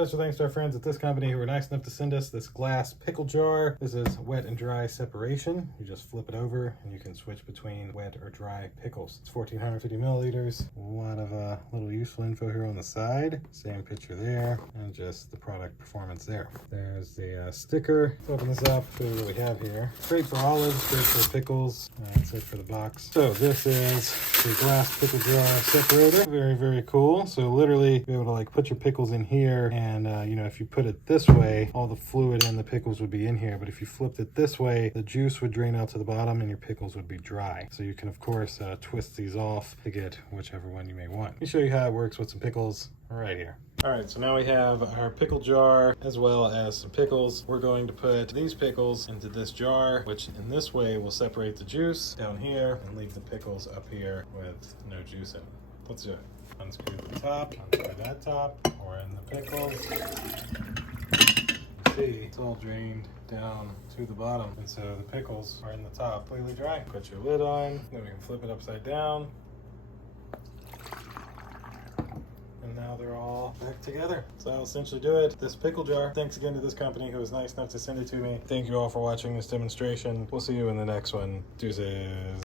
Special thanks to our friends at this company who were nice enough to send us this glass pickle jar. This is wet and dry separation. You just flip it over and you can switch between wet or dry pickles. It's 1450 milliliters. A lot of little useful info here on the side. Same picture there, and just the product performance there. There's the sticker. Let's open this up, see what we have here. Great for olives, great for pickles. That's it for the box. So this is the glass pickle jar separator. Very, very cool. So literally be able to like put your pickles in here, and you know, if you put it this way, all the fluid and the pickles would be in here. But if you flipped it this way, the juice would drain out to the bottom and your pickles would be dry. So you can of course twist these off to get whichever one you may want. Let me show you how it works with some pickles right here. All right, so now we have our pickle jar as well as some pickles. We're going to put these pickles into this jar, which in this way will separate the juice down here and leave the pickles up here with no juice in it. Let's do it. Unscrew the top, unscrew that top, pour in the pickles. You see, it's all drained down to the bottom, and so the pickles are in the top, completely dry. Put your lid on, then we can flip it upside down. And now they're all back together. So I'll essentially do it. This pickle jar. Thanks again to this company who was nice enough to send it to me. Thank you all for watching this demonstration. We'll see you in the next one. Deuces.